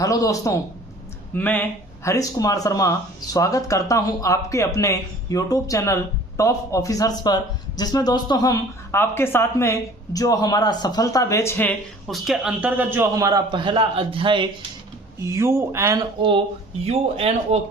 Hello दोस्तों, मैं हरीश कुमार शर्मा स्वागत करता हूं आपके अपने यूट्यूब चैनल टॉप ऑफिसर्स पर, जिसमें दोस्तों हम आपके साथ में जो हमारा सफलता बैच है उसके अंतर्गत जो हमारा पहला अध्याय यूएनओ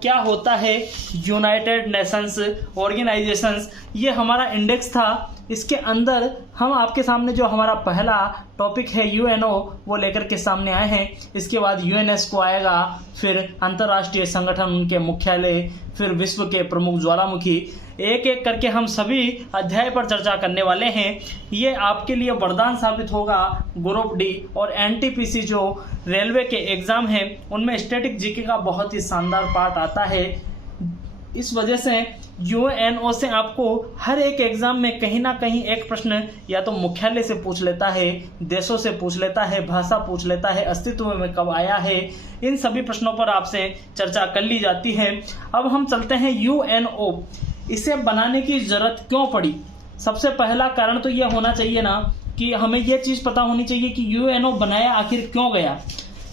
क्या होता है, यूनाइटेड नेशंस ऑर्गेनाइजेशंस, ये हमारा इंडेक्स था। इसके अंदर हम आपके सामने जो हमारा पहला टॉपिक है यूएनओ वो लेकर के सामने आए हैं। इसके बाद यूएनएसको आएगा, फिर अंतर्राष्ट्रीय संगठन, उनके मुख्यालय, फिर विश्व के प्रमुख ज्वालामुखी, एक एक करके हम सभी अध्याय पर चर्चा करने वाले हैं। ये आपके लिए वरदान साबित होगा। ग्रुप डी और एनटीपीसी जो रेलवे के एग्जाम हैं उनमें स्टैटिक जीके का बहुत ही शानदार पार्ट आता है। इस वजह से यूएनओ से आपको हर एक एग्जाम में कहीं ना कहीं एक प्रश्न या तो मुख्यालय से पूछ लेता है, देशों से पूछ लेता है, भाषा पूछ लेता है, अस्तित्व में कब आया है, इन सभी प्रश्नों पर आपसे चर्चा कर ली जाती है। अब हम चलते हैं यूएनओ, इसे बनाने की जरूरत क्यों पड़ी। सबसे पहला कारण तो यह होना चाहिए ना कि हमें यह चीज पता होनी चाहिए कि यूएनओ बनाया आखिर क्यों गया,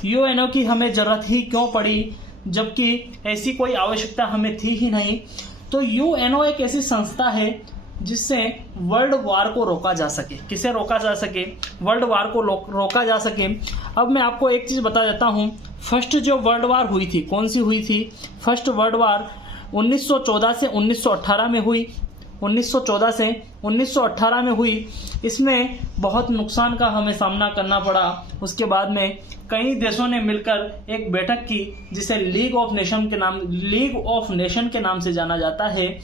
यूएनओ की हमें जरूरत ही क्यों पड़ी, जबकि ऐसी कोई आवश्यकता हमें थी ही नहीं। तो यूएनओ एक ऐसी संस्था है जिससे वर्ल्ड वार को रोका जा सके। किसे रोका जा सके? वर्ल्ड वार को रोका जा सके। अब मैं आपको एक चीज बता देता हूं। फर्स्ट जो वर्ल्ड वार हुई थी, कौन सी हुई थी? फर्स्ट वर्ल्ड वार 1914 से 1918 में हुई। 1914 से 1918 में हुई। इसमें बहुत नुकसान का हमें सामना करना पड़ा। उसके बाद में कई देशों ने मिलकर एक बैठक की जिसे लीग ऑफ नेशन के नाम से जाना जाता है।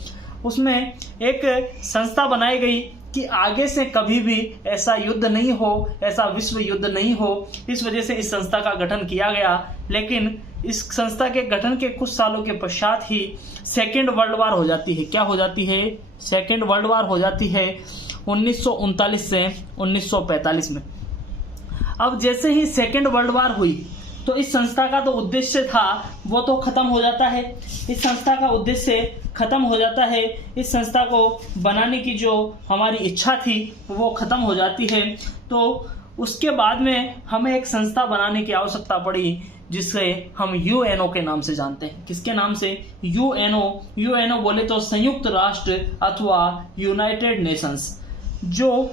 उसमें एक संस्था बनाई गई कि आगे से कभी भी ऐसा युद्ध नहीं हो, ऐसा विश्व युद्ध नहीं हो। इस वजह से इस संस्था का गठन किया गया। लेकिन इस संस्था के गठन के कुछ सालों के पश्चात ही सेकेंड वर्ल्ड वार हो जाती है। क्या हो जाती है? सेकेंड वर्ल्ड वार हो जाती है 1939 से 1945 में। अब जैसे ही सेकेंड वर्ल्ड वार हुई तो इस संस्था का तो उद्देश्य था वो तो खत्म हो जाता है। इस संस्था का उद्देश्य खत्म हो जाता है। इस संस्था को बनाने की जो हमारी इच्छा थी वो खत्म हो जाती है। तो उसके बाद में हमें एक संस्था बनाने की आवश्यकता पड़ी जिसे हम यूएनओ के नाम से जानते हैं। किसके नाम से? यूएनओ बोले तो संयुक्त राष्ट्र अथवा यूनाइटेड नेशंस। जो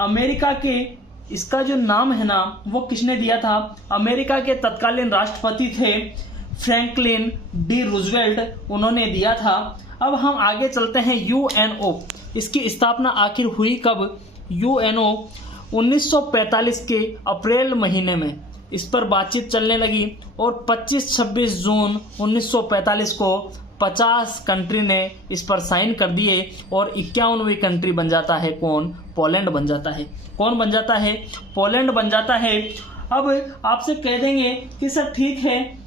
अमेरिका के, इसका जो नाम है ना वो किसने दिया था? अमेरिका के तत्कालीन राष्ट्रपति थे फ्रैंकलिन डी रूजवेल्ट, उन्होंने दिया था। अब हम आगे चलते हैं। यूएनओ, इसकी स्थापना आखिर हुई कब? यूएनओ 1945 के अप्रैल महीने में इस पर बातचीत चलने लगी और 25-26 जून 1945 को 50 कंट्री ने इस पर साइन कर दिए और 51वीं कंट्री बन जाता है कौन? पोलैंड बन जाता है। कौन बन जाता है? पोलैंड बन जाता है। अब आपसे कह देंगे कि सर ठीक है,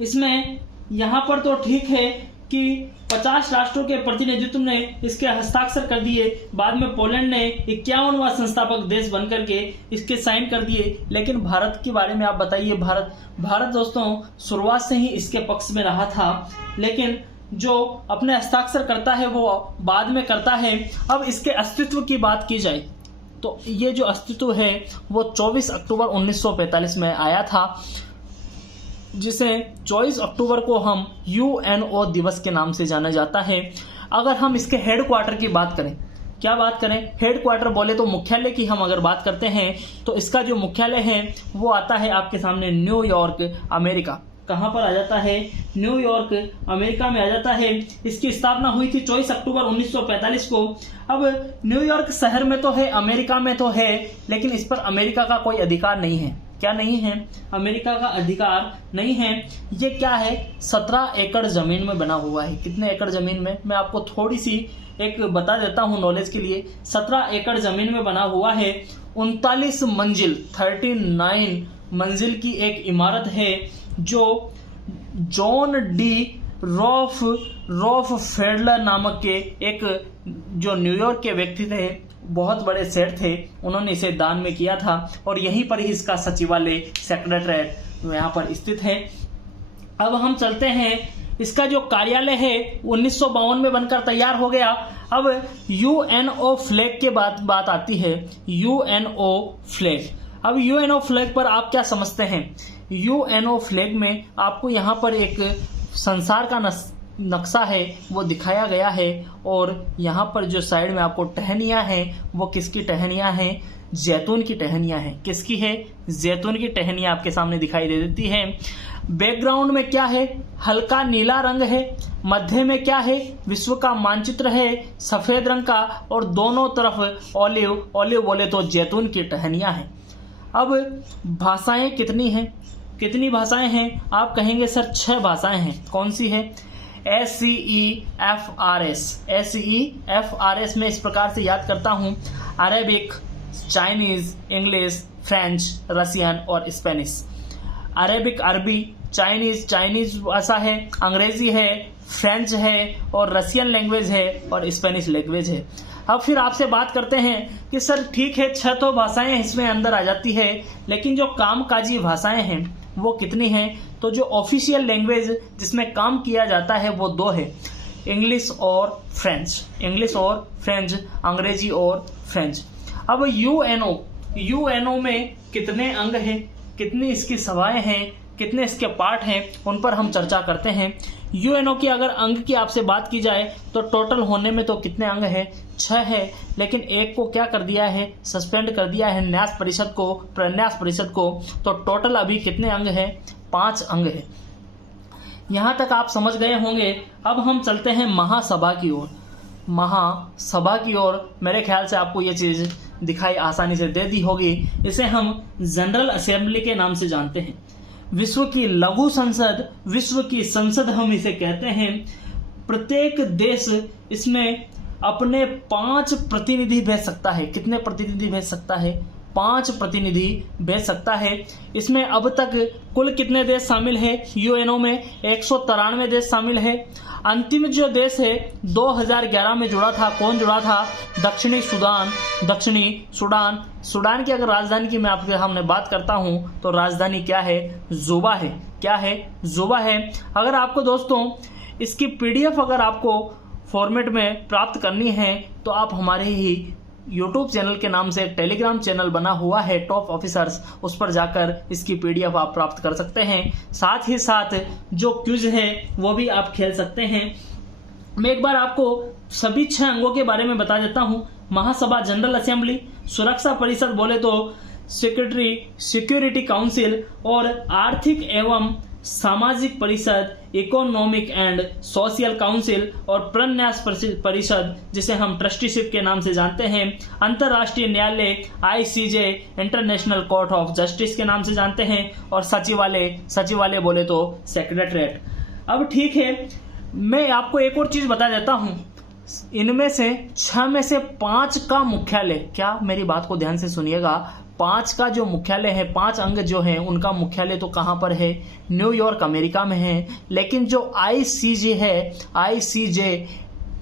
इसमें यहां पर तो ठीक है कि 50 राष्ट्रों के प्रतिनिधित्व ने इसके हस्ताक्षर कर दिए, बाद में पोलैंड ने 51वां संस्थापक देश बनकर के इसके साइन कर दिए। लेकिन भारत के बारे में आप बताइए। भारत दोस्तों शुरुआत से ही इसके पक्ष में रहा था, लेकिन जो अपने हस्ताक्षर करता है वो बाद में करता है। अब इसके अस्तित्व की बात की जाए तो ये जो अस्तित्व है वो 24 अक्टूबर 1945 में आया था, जिसे 24 अक्टूबर को हम यूएनओ दिवस के नाम से जाना जाता है। अगर हम इसके हेडक्वार्टर की बात करें, क्या बात करें? हेडक्वार्टर बोले तो मुख्यालय की हम अगर बात करते हैं तो इसका जो मुख्यालय है वो आता है आपके सामने न्यूयॉर्क, अमेरिका। कहां पर आ जाता है? न्यूयॉर्क, अमेरिका में आ जाता है। इसकी स्थापना हुई थी 24 अक्टूबर 1945 को। अब न्यूयॉर्क शहर में तो है, अमेरिका में तो है, लेकिन इस पर अमेरिका का कोई अधिकार नहीं है। क्या नहीं है? अमेरिका का अधिकार नहीं है। ये क्या है? 17 एकड़ जमीन में बना हुआ है। कितने एकड़ जमीन में? मैं आपको थोड़ी सी एक बता देता हूं नॉलेज के लिए। 17 एकड़ जमीन में बना हुआ है। 39 मंजिल 39 मंजिल की एक इमारत है जो जॉन डी रॉफ फेडलर नामक के एक जो न्यूयॉर्क के व्यक्ति थे, बहुत बड़े सेठ थे, उन्होंने इसे दान में किया था और यहीं पर ही इसका सचिवालय, सेक्रेटरीट यहाँ पर स्थित है। अब हम चलते हैं, इसका जो कार्यालय है 1952 में बनकर तैयार हो गया। अब यूएनओ फ्लैग के बात आती है। यूएनओ फ्लैग, अब यूएनओ फ्लैग पर आप क्या समझते हैं? यूएनओ फ्लैग में आपको यहाँ पर एक संसार का नक्शा है वो दिखाया गया है, और यहाँ पर जो साइड में आपको टहनियाँ हैं वो किसकी टहनियाँ हैं? जैतून की टहनियाँ हैं। किसकी है? जैतून की टहनियाँ आपके सामने दिखाई दे देती है। बैकग्राउंड में क्या है? हल्का नीला रंग है। मध्य में क्या है? विश्व का मानचित्र है सफेद रंग का, और दोनों तरफ ऑलिव, ऑलिव बोले तो जैतून की टहनियाँ हैं। अब भाषाएं कितनी हैं? कितनी भाषाएं हैं? आप कहेंगे सर 6 भाषाएं हैं। कौन सी है? SCEFRS। SCEFRS में इस प्रकार से याद करता हूं: Arabic, Chinese, English, French, Russian और स्पेनिश। अरेबिक अरबी, चाइनीज भाषा है, अंग्रेजी है, फ्रेंच है और रसियन लैंग्वेज है और स्पेनिश लैंग्वेज है। अब फिर आपसे बात करते हैं कि सर ठीक है 6 तो भाषाएं इसमें अंदर आ जाती है, लेकिन जो कामकाजी भाषाएं हैं वो कितनी हैं? तो जो ऑफिशियल लैंग्वेज जिसमें काम किया जाता है वो 2 है, इंग्लिश और फ्रेंच। इंग्लिश और फ्रेंच, अंग्रेजी और फ्रेंच। अब यूएनओ में कितने अंग हैं, कितनी इसकी सभाएं हैं, कितने इसके पार्ट हैं, उन पर हम चर्चा करते हैं। यूएनओ की अगर अंग की आपसे बात की जाए तो टोटल होने में तो कितने अंग है? 6 है, लेकिन एक को क्या कर दिया है? सस्पेंड कर दिया है, न्यास परिषद को। तो टोटल अभी कितने अंग है? 5 अंग है। यहां तक आप समझ गए होंगे। अब हम चलते हैं महासभा की ओर। महासभा की ओर मेरे ख्याल से आपको ये चीज दिखाई आसानी से दे दी होगी। इसे हम जनरल असेंबली के नाम से जानते हैं। विश्व की लघु संसद, विश्व की संसद हम इसे कहते हैं। प्रत्येक देश इसमें अपने 5 प्रतिनिधि भेज सकता है। कितने प्रतिनिधि भेज सकता है? 5 प्रतिनिधि भेज सकता है। इसमें अब तक कुल कितने देश शामिल है? यूएनओ में 193 देश शामिल है। अंतिम जो देश है 2011 में जुड़ा था। कौन जुड़ा था? दक्षिणी सूडान। सूडान की अगर राजधानी की मैं आपके सामने बात करता हूं तो राजधानी क्या है? जुबा है। क्या है? जुबा है। अगर आपको दोस्तों इसकी पीडीएफ अगर आपको फॉर्मेट में प्राप्त करनी है तो आप हमारे ही यूट्यूब चैनल के नाम से एक टेलीग्राम चैनल बना हुआ है टॉप ऑफिसर्स, उस पर जाकर इसकी पीडीएफ आप प्राप्त कर सकते हैं। साथ ही साथ जो क्विज है वो भी आप खेल सकते हैं। मैं एक बार आपको सभी 6 अंगों के बारे में बता देता हूं। महासभा, जनरल असेंबली, सुरक्षा परिषद बोले तो सिक्योरिटी काउंसिल, और आर्थिक एवं सामाजिक परिषद, इकोनॉमिक एंड सोशल काउंसिल, और प्रन्यास परिषद जिसे हम ट्रस्टीशिप के नाम से जानते हैं। अंतर्राष्ट्रीय न्यायालय ICJ, international court of justice के नाम से जानते हैं, और सचिवालय बोले तो सेक्रेटरीट। अब ठीक है, मैं आपको एक और चीज बता देता हूं। इनमें से 6 में से 5 का मुख्यालय, क्या मेरी बात को ध्यान से सुनिएगा, 5 का जो मुख्यालय है, 5 अंग जो है उनका मुख्यालय तो कहां पर है? न्यूयॉर्क अमेरिका में है। लेकिन जो ICJ है, ICJ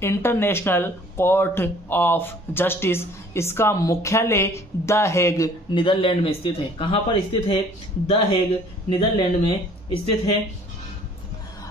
international court of justice, इसका मुख्यालय द हेग नीदरलैंड में स्थित है। कहां पर स्थित है? द हेग नीदरलैंड में स्थित है।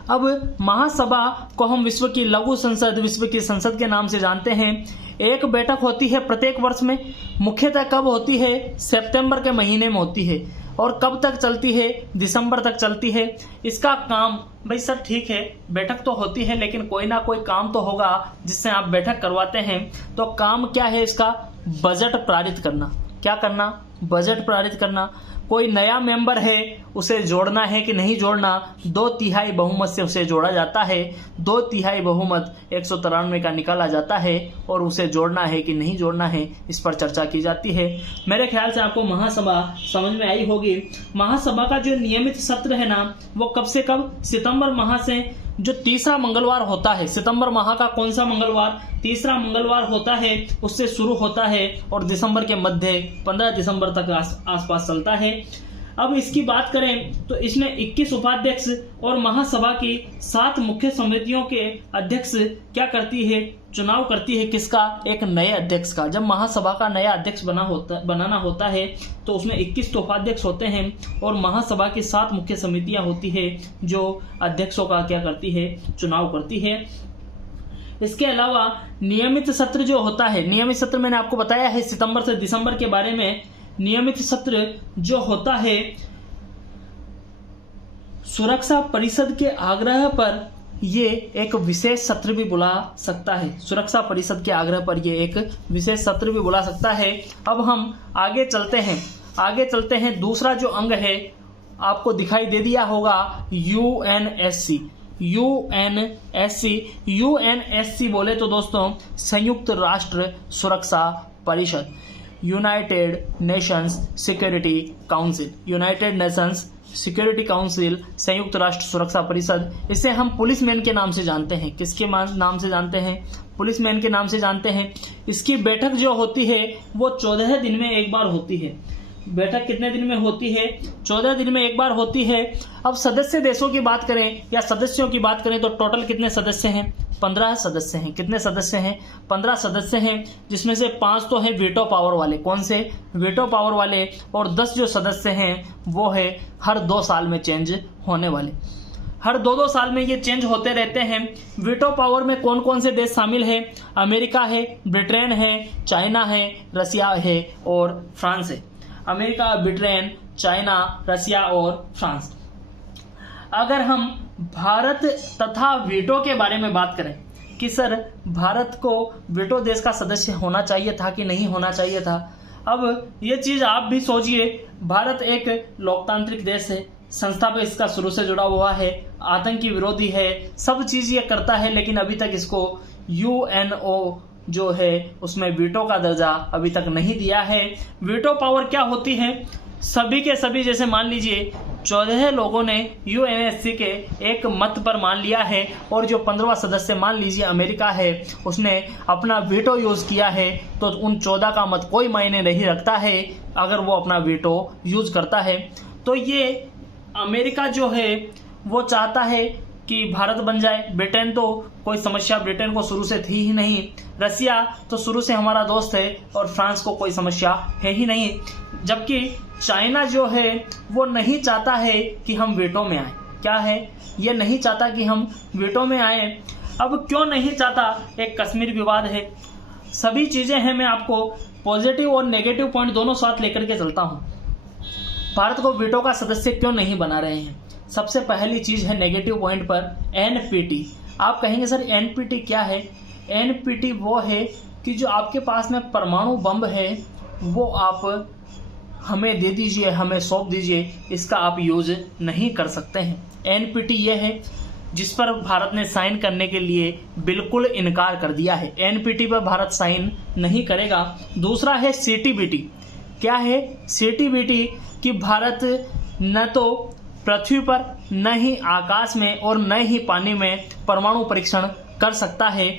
अब महासभा को हम विश्व की लघु संसद, विश्व की संसद के नाम से जानते हैं। एक बैठक होती है प्रत्येक वर्ष में। मुख्यतः कब होती है? सितंबर के महीने में होती है। और कब तक चलती है? दिसंबर तक चलती है। इसका काम, भाई सर ठीक है बैठक तो होती है लेकिन कोई ना कोई काम तो होगा जिससे आप बैठक करवाते हैं। तो काम क्या है इसका? बजट पारित करना। क्या करना? बजट पारित करना। कोई नया मेंबर है उसे जोड़ना है कि नहीं जोड़ना, 2/3 बहुमत से उसे जोड़ा जाता है। 2/3 बहुमत 193 का निकाला जाता है और उसे जोड़ना है कि नहीं जोड़ना है, इस पर चर्चा की जाती है। मेरे ख्याल से आपको महासभा समझ में आई होगी। महासभा का जो नियमित सत्र है ना, वो कब से कब? सितंबर माह से जो तीसरा मंगलवार होता है, सितंबर माह का कौन सा मंगलवार? तीसरा मंगलवार होता है, उससे शुरू होता है और दिसंबर के मध्य 15 दिसंबर तक आसपास चलता है। अब इसकी बात करें तो इसमें 21 उपाध्यक्ष और महासभा की 7 मुख्य समितियों के अध्यक्ष क्या करती है? चुनाव करती है। किसका? एक नए अध्यक्ष का। जब महासभा का नया अध्यक्ष बनाना होता है तो उसमें 21 उपाध्यक्ष होते हैं और महासभा की 7 मुख्य समितियां होती है जो अध्यक्षों का क्या करती है? चुनाव करती है। इसके अलावा नियमित सत्र जो होता है, नियमित सत्र मैंने आपको बताया है सितंबर से दिसंबर के बारे में। नियमित सत्र जो होता है सुरक्षा परिषद के आग्रह पर ये एक विशेष सत्र भी बुला सकता है। सुरक्षा परिषद के आग्रह पर ये एक विशेष सत्र भी बुला सकता है। अब हम आगे चलते हैं। दूसरा जो अंग है आपको दिखाई दे दिया होगा यूएनएससी। यूएनएससी बोले तो दोस्तों संयुक्त राष्ट्र सुरक्षा परिषद, United Nations security council, United Nations security council, संयुक्त राष्ट्र सुरक्षा परिषद। इसे हम पुलिसमैन के नाम से जानते हैं। किसके नाम से जानते हैं? पुलिसमैन के नाम से जानते हैं। इसकी बैठक जो होती है वो 14 दिन में एक बार होती है। बैठक कितने दिन में होती है? 14 दिन में एक बार होती है। अब सदस्य देशों की बात करें या सदस्यों की बात करें तो टोटल कितने सदस्य हैं? 15 सदस्य हैं। कितने सदस्य हैं? 15 सदस्य हैं, जिसमें से 5 तो हैं वीटो पावर वाले। कौन से? वीटो पावर वाले। और 10 जो सदस्य हैं वो है हर 2 साल में चेंज होने वाले। हर 2-2 साल में ये चेंज होते रहते हैं। वीटो पावर में कौन कौन से देश शामिल है? अमेरिका है, ब्रिटेन है, चाइना है, रसिया है और फ्रांस है। अमेरिका, ब्रिटेन, चाइना, रसिया और फ्रांस। अगर हम भारत तथा वीटो के बारे में बात करें कि सर भारत को वीटो देश का सदस्य होना चाहिए था कि नहीं होना चाहिए था, अब ये चीज आप भी सोचिए। भारत एक लोकतांत्रिक देश है, संस्था पे इसका शुरू से जुड़ा हुआ है, आतंकी विरोधी है, सब चीज ये करता है, लेकिन अभी तक इसको यूएनओ जो है उसमें वीटो का दर्जा अभी तक नहीं दिया है। वीटो पावर क्या होती है? सभी के सभी, जैसे मान लीजिए 14 लोगों ने यूएनएससी के एक मत पर मान लिया है और जो 15वां सदस्य मान लीजिए अमेरिका है उसने अपना वीटो यूज किया है, तो उन 14 का मत कोई मायने नहीं रखता है अगर वो अपना वीटो यूज करता है। तो ये अमेरिका जो है वो चाहता है कि भारत बन जाए। ब्रिटेन तो कोई समस्या ब्रिटेन को शुरू से थी ही नहीं। रसिया तो शुरू से हमारा दोस्त है और फ्रांस को कोई समस्या है ही नहीं। जबकि चाइना जो है वो नहीं चाहता है कि हम वीटो में आए। क्या है? ये नहीं चाहता कि हम वीटो में आए। अब क्यों नहीं चाहता? एक कश्मीर विवाद है, सभी चीजें हैं। मैं आपको पॉजिटिव और नेगेटिव पॉइंट दोनों साथ लेकर के चलता हूं। भारत को वीटो का सदस्य क्यों नहीं बना रहे हैं? सबसे पहली चीज है नेगेटिव पॉइंट पर एनपीटी। आप कहेंगे सर एनपीटी क्या है? एनपीटी वो है कि जो आपके पास में परमाणु बम है वो आप हमें दे दीजिए, हमें सौंप दीजिए, इसका आप यूज नहीं कर सकते हैं। एनपीटी ये है जिस पर भारत ने साइन करने के लिए बिल्कुल इनकार कर दिया है। एनपीटी पर भारत साइन नहीं करेगा। दूसरा है सीटीबीटी। क्या है सीटीबीटी? कि भारत न तो पृथ्वी पर, न ही आकाश में और न ही पानी में परमाणु परीक्षण कर सकता है।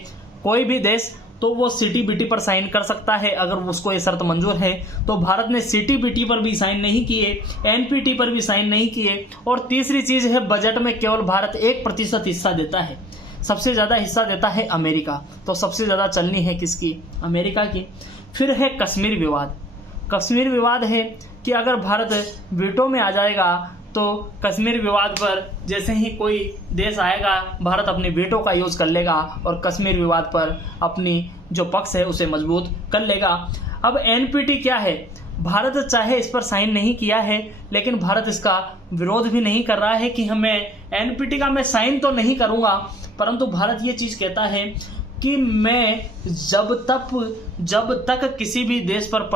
कोई भी देश तो वो सीटीबीटी पर साइन कर सकता है अगर उसको ये शर्त मंजूर है। तो भारत ने सीटीबीटी पर भी साइन नहीं किए, एनपीटी पर भी साइन नहीं किए। और तीसरी चीज है बजट में केवल भारत 1% हिस्सा देता है। सबसे ज्यादा हिस्सा देता है अमेरिका। तो सबसे ज्यादा चलनी है किसकी? अमेरिका की। फिर है कश्मीर विवाद। कश्मीर विवाद है कि अगर भारत वीटो में आ जाएगा तो कश्मीर विवाद पर जैसे ही कोई देश आएगा भारत अपने वीटो का यूज कर लेगा और कश्मीर विवाद पर अपनी जो पक्ष है उसे मजबूत कर लेगा। अब एनपीटी क्या है? भारत चाहे इस पर साइन नहीं किया है लेकिन भारत इसका विरोध भी नहीं कर रहा है कि हमें एनपीटी का मैं साइन तो नहीं करूंगा, परंतु भारत ये चीज कहता है कि मैं जब तक किसी भी देश पर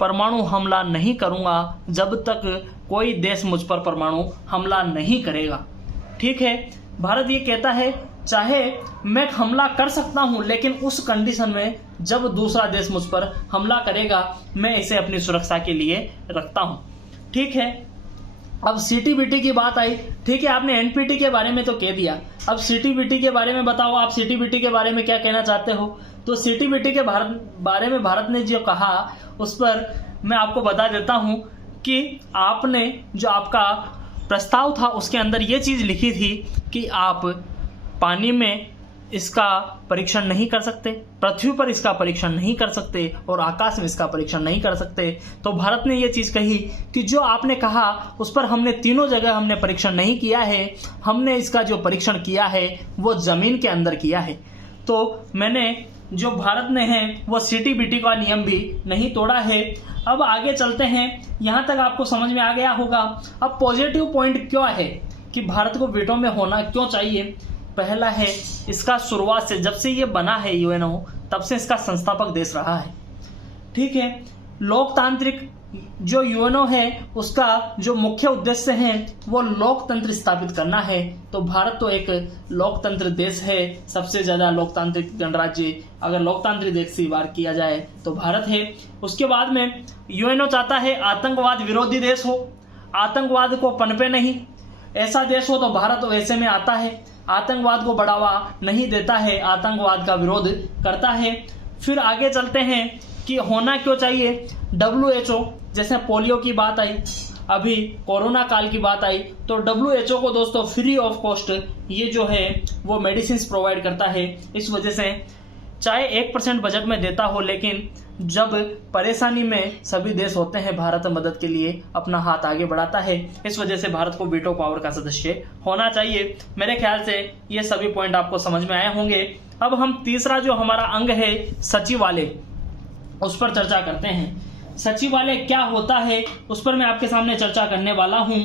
परमाणु हमला नहीं करूंगा, जब तक कोई देश मुझ पर परमाणु हमला नहीं करेगा। ठीक है, भारत ये कहता है चाहे मैं हमला कर सकता हूं लेकिन उस कंडीशन में जब दूसरा देश मुझ पर हमला करेगा मैं इसे अपनी सुरक्षा के लिए रखता हूं। ठीक है, अब सीटीबीटी की बात आई। ठीक है, आपने एनपीटी के बारे में तो कह दिया, अब सीटीबीटी के बारे में बताओ, आप सीटीबीटी के बारे में क्या कहना चाहते हो? तो सीटीबीटी के बारे में भारत ने जो कहा उस पर मैं आपको बता देता हूं कि आपने जो आपका प्रस्ताव था उसके अंदर ये चीज लिखी थी कि आप पानी में इसका परीक्षण नहीं कर सकते, पृथ्वी पर इसका परीक्षण नहीं कर सकते और आकाश में इसका परीक्षण नहीं कर सकते। तो भारत ने ये चीज कही कि जो आपने कहा उस पर हमने तीनों जगह हमने परीक्षण नहीं किया है, हमने इसका जो परीक्षण किया है वो जमीन के अंदर किया है। तो मैंने जो भारत ने है वो सीटीबीटी का नियम भी नहीं तोड़ा है। अब आगे चलते हैं, यहाँ तक आपको समझ में आ गया होगा। अब पॉजिटिव पॉइंट क्या है कि भारत को वीटो में होना क्यों चाहिए। पहला है, इसका शुरुआत से जब से ये बना है यूएनओ तब से इसका संस्थापक देश रहा है। ठीक है, लोकतांत्रिक जो यूएनओ है उसका जो मुख्य उद्देश्य है वो लोकतंत्र स्थापित करना है। तो भारत तो एक लोकतंत्र देश है, सबसे ज्यादा लोकतांत्रिक गणराज्य अगर लोकतांत्रिक देश की बात किया जाए तो भारत है। उसके बाद में यूएनओ चाहता है आतंकवाद विरोधी देश हो, आतंकवाद को पनपे नहीं, ऐसा देश हो तो भारत वैसे में आता है, आतंकवाद को बढ़ावा नहीं देता है, आतंकवाद का विरोध करता है। फिर आगे चलते हैं कि होना क्यों चाहिए। WHO, जैसे पोलियो की बात आई, अभी कोरोना काल की बात आई, तो WHO को दोस्तों फ्री ऑफ कॉस्ट ये जो है वो मेडिसिन प्रोवाइड करता है। इस वजह से चाहे 1% बजट में देता हो, लेकिन जब परेशानी में सभी देश होते हैं भारत मदद के लिए अपना हाथ आगे बढ़ाता है। इस वजह से भारत को वीटो पावर का सदस्य होना चाहिए। मेरे ख्याल से ये सभी पॉइंट आपको समझ में आए होंगे। अब हम तीसरा जो हमारा अंग है सचिवालय, उस पर चर्चा करते हैं। सचिवालय क्या होता है उस पर मैं आपके सामने चर्चा करने वाला हूं।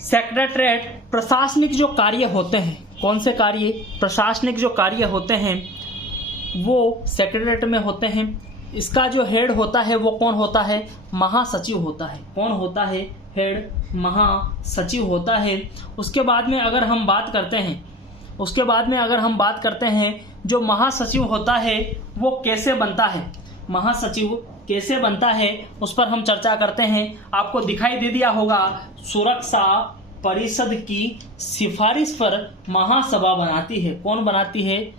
सेक्रेटरीट प्रशासनिक जो कार्य होते हैं, कौन से कार्य, प्रशासनिक जो कार्य होते हैं वो सेक्रेटरीट में होते हैं। इसका जो हेड होता है वो कौन होता है, महासचिव होता है। कौन होता है हेड, महासचिव होता है। उसके बाद में अगर हम बात करते हैं जो महासचिव होता है वो कैसे बनता है, महासचिव कैसे बनता है उस पर हम चर्चा करते हैं। आपको दिखाई दे दिया होगा, सुरक्षा परिषद की सिफारिश पर महासभा बनाती है। कौन बनाती है,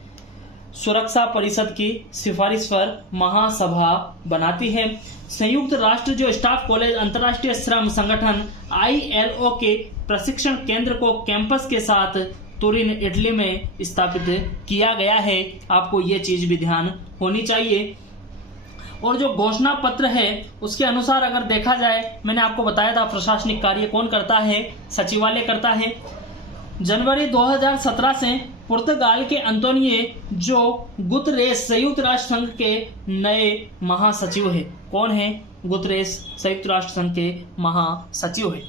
सुरक्षा परिषद की सिफारिश पर महासभा बनाती है। संयुक्त राष्ट्र जो स्टाफ कॉलेज अंतर्राष्ट्रीय श्रम संगठन ILO के प्रशिक्षण केंद्र को कैंपस के साथ तुरिन इटली में स्थापित किया गया है। आपको ये चीज भी ध्यान होनी चाहिए। और जो घोषणा पत्र है उसके अनुसार अगर देखा जाए, मैंने आपको बताया था प्रशासनिक कार्य कौन करता है, सचिवालय करता है। जनवरी 2017 से पुर्तगाल के अंतोनियो जो गुतरेस संयुक्त राष्ट्र संघ के नए महासचिव है। कौन है, गुतरेस संयुक्त राष्ट्र संघ के महासचिव है।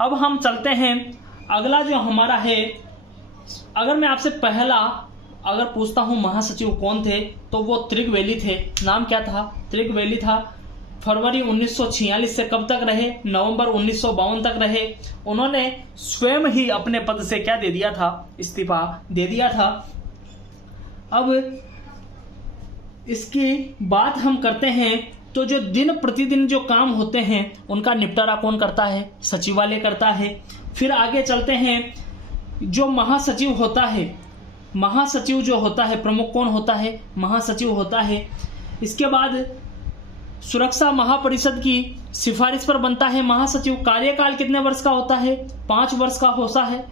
अब हम चलते हैं, अगला जो हमारा है, अगर मैं आपसे पहला अगर पूछता हूं महासचिव कौन थे तो वो त्रिगवेली थे। नाम क्या था, त्रिगवेली था। फरवरी 1946 से कब तक रहे, नवंबर 1952 तक रहे। उन्होंने स्वयं ही अपने पद से क्या दे दिया था, इस्तीफा दे दिया था। अब इसकी बात हम करते हैं तो जो दिन प्रतिदिन जो काम होते हैं उनका निपटारा कौन करता है, सचिवालय करता है। फिर आगे चलते हैं, जो महासचिव होता है, महासचिव जो होता है प्रमुख कौन होता है, महासचिव होता है। इसके बाद सुरक्षा महापरिषद की सिफारिश पर बनता है महासचिव। कार्यकाल कितने वर्ष का होता है, 5 वर्ष का होता है।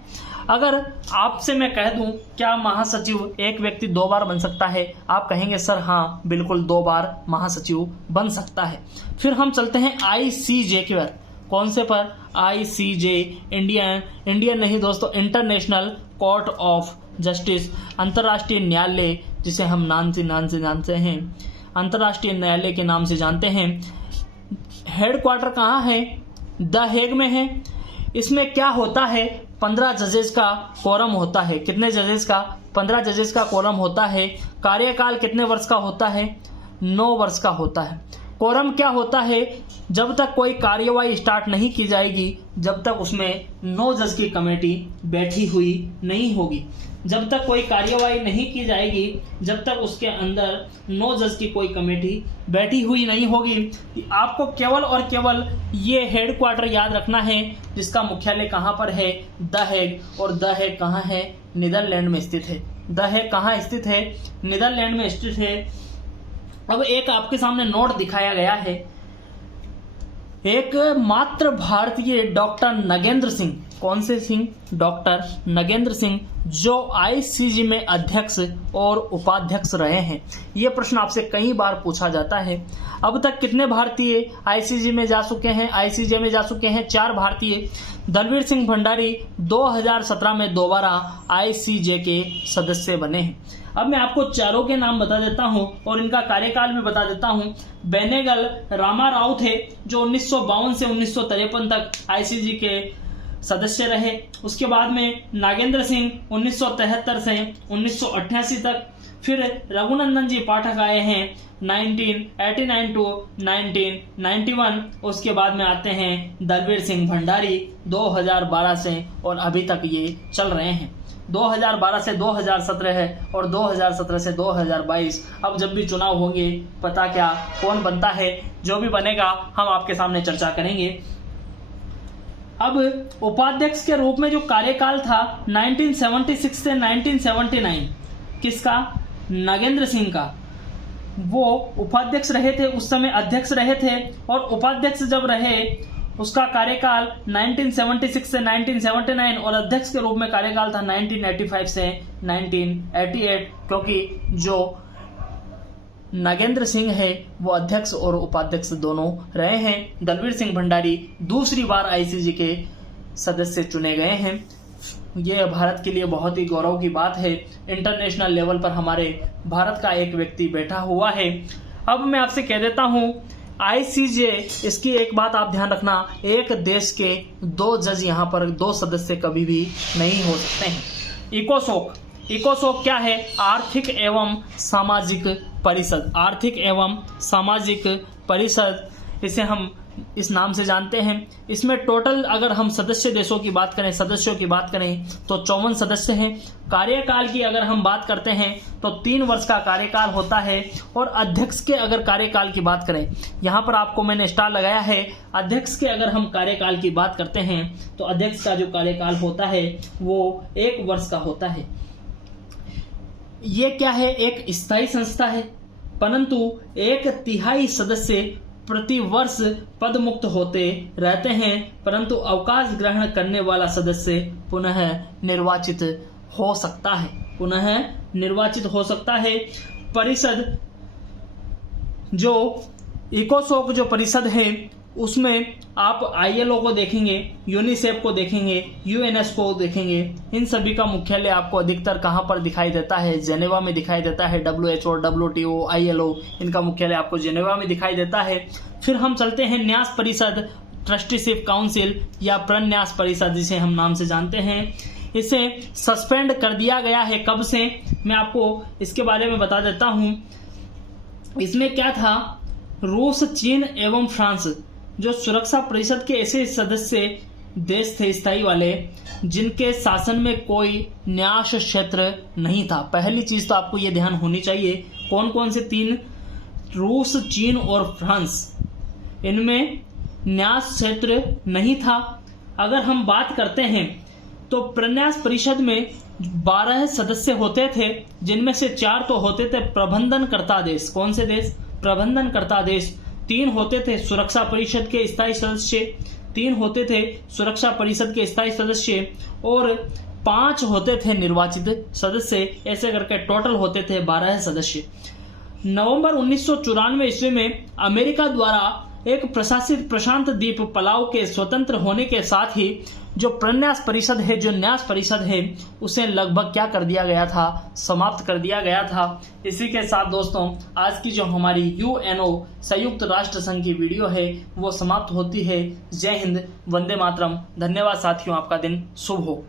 अगर आपसे मैं कह दूं क्या महासचिव एक व्यक्ति 2 बार बन सकता है, आप कहेंगे सर हाँ बिल्कुल 2 बार महासचिव बन सकता है। फिर हम चलते हैं ICJ के पर। कौन से पर, ICJ, इंडियन नहीं दोस्तों, इंटरनेशनल कोर्ट ऑफ जस्टिस, अंतर्राष्ट्रीय न्यायालय जिसे हम नाम से जानते हैं, अंतर्राष्ट्रीय न्यायालय के नाम से जानते हैं। हेडक्वार्टर कहाँ है, द हेग में है। इसमें क्या होता है, 15 जजेस का कोरम होता है। कितने जजेस का, 15 जजेस का कोरम होता है। कार्यकाल कितने वर्ष का होता है, 9 वर्ष का होता है। कोरम क्या होता है, जब तक कोई कार्यवाही स्टार्ट नहीं की जाएगी जब तक उसमें 9 जज की कमेटी बैठी हुई नहीं होगी। जब तक कोई कार्यवाही नहीं की जाएगी जब तक उसके अंदर 9 जज की कोई कमेटी बैठी हुई नहीं होगी। आपको केवल और केवल ये हेडक्वार्टर याद रखना है जिसका मुख्यालय कहाँ पर है, द हेग। और द हेग कहाँ है, नीदरलैंड में स्थित है। द हेग कहाँ स्थित है, नीदरलैंड में स्थित है। अब एक आपके सामने नोट दिखाया गया है, एक मात्र भारतीय डॉक्टर नगेंद्र सिंह। कौन से सिंह? डॉक्टर नगेंद्र सिंह, जो आईसीजे में अध्यक्ष और उपाध्यक्ष रहे हैं। ये प्रश्न आपसे कई बार पूछा जाता है। अब तक कितने भारतीय आईसीजे में जा चुके हैं? आईसीजे में जा चुके हैं 4 भारतीय। दलवीर सिंह भंडारी 2017 में दोबारा आईसीजे के सदस्य बने हैं। अब मैं आपको चारों के नाम बता देता हूं और इनका कार्यकाल भी बता देता हूं। बेनेगल रामाराव थे, जो 1952 से 1953 तक आईसीजे के सदस्य रहे। उसके बाद में नागेंद्र सिंह 1973 से 1988 तक। फिर रघुनंदन जी पाठक आए हैं 1989 टू 1991। उसके बाद में आते हैं दलवीर सिंह भंडारी 2012 से, और अभी तक ये चल रहे हैं। 2012 से 2017 है और 2017 से 2022। अब जब भी चुनाव होंगे, पता क्या कौन बनता है, जो भी बनेगा हम आपके सामने चर्चा करेंगे। अब उपाध्यक्ष के रूप में जो कार्यकाल था 1976 से 1979, किसका? नगेंद्र सिंह का। वो उपाध्यक्ष रहे थे, उस समय अध्यक्ष रहे थे, और उपाध्यक्ष जब रहे उसका कार्यकाल 1976 से 1979, और अध्यक्ष के रूप में कार्यकाल था 1985 से 1988, क्योंकि जो नागेंद्र सिंह है वो अध्यक्ष और उपाध्यक्ष दोनों रहे हैं। दलवीर सिंह भंडारी दूसरी बार आईसीजे के सदस्य चुने गए हैं। ये भारत के लिए बहुत ही गौरव की बात है। इंटरनेशनल लेवल पर हमारे भारत का एक व्यक्ति बैठा हुआ है। अब मैं आपसे कह देता हूं, आईसीजे, इसकी एक बात आप ध्यान रखना, एक देश के 2 जज यहाँ पर 2 सदस्य कभी भी नहीं हो सकते हैं। इकोसोक क्या है? आर्थिक एवं सामाजिक परिषद। आर्थिक एवं सामाजिक परिषद, इसे हम इस नाम से जानते हैं। इसमें टोटल अगर हम सदस्य देशों की बात करें, सदस्यों की बात करें, तो 54 सदस्य हैं। कार्यकाल की अगर हम बात करते हैं तो 3 वर्ष का कार्यकाल होता है। और अध्यक्ष के अगर कार्यकाल की बात करें, यहाँ पर आपको मैंने स्टार लगाया है, अध्यक्ष के अगर हम कार्यकाल की बात करते हैं तो अध्यक्ष का जो कार्यकाल होता है वो 1 वर्ष का होता है। ये क्या है? एक स्थायी संस्था है, परंतु 1/3 सदस्य प्रति वर्ष पद मुक्त होते रहते हैं, परंतु अवकाश ग्रहण करने वाला सदस्य पुनः निर्वाचित हो सकता है। परिषद, जो इकोसोक जो परिषद है, उसमें आप आईएलओ को देखेंगे, यूनिसेफ को देखेंगे, यूएनएसको को देखेंगे। इन सभी का मुख्यालय आपको अधिकतर कहां पर दिखाई देता है? जेनेवा में दिखाई देता है। WHO, WTO, आईएलओ, इनका मुख्यालय आपको जेनेवा में दिखाई देता है। फिर हम चलते हैं न्यास परिषद, ट्रस्टीशिप काउंसिल या प्रन्यास परिषद, जिसे हम नाम से जानते हैं। इसे सस्पेंड कर दिया गया है। कब से? मैं आपको इसके बारे में बता देता हूं। इसमें क्या था? रूस, चीन एवं फ्रांस जो सुरक्षा परिषद के ऐसे सदस्य देश थे स्थायी वाले, जिनके शासन में कोई न्यास क्षेत्र नहीं था। पहली चीज तो आपको ये ध्यान होनी चाहिए, कौन कौन से 3? रूस, चीन और फ्रांस, इनमें न्यास क्षेत्र नहीं था। अगर हम बात करते हैं तो प्रन्यास परिषद में 12 सदस्य होते थे, जिनमें से 4 तो होते थे प्रबंधनकर्ता देश। कौन से देश? प्रबंधनकर्ता देश। 3 होते थे सुरक्षा परिषद के स्थायी सदस्य, 3 होते थे सुरक्षा परिषद के स्थायी सदस्य, और 5 होते थे निर्वाचित सदस्य। ऐसे करके टोटल होते थे 12 सदस्य। नवंबर 1994 ईस्वी में अमेरिका द्वारा एक प्रशासित प्रशांत द्वीप पलाव के स्वतंत्र होने के साथ ही जो प्रन्यास परिषद है, जो न्यास परिषद है, उसे लगभग क्या कर दिया गया था? समाप्त कर दिया गया था। इसी के साथ दोस्तों, आज की जो हमारी यूएनओ संयुक्त राष्ट्र संघ की वीडियो है वो समाप्त होती है। जय हिंद, वंदे मातरम। धन्यवाद साथियों, आपका दिन शुभ हो।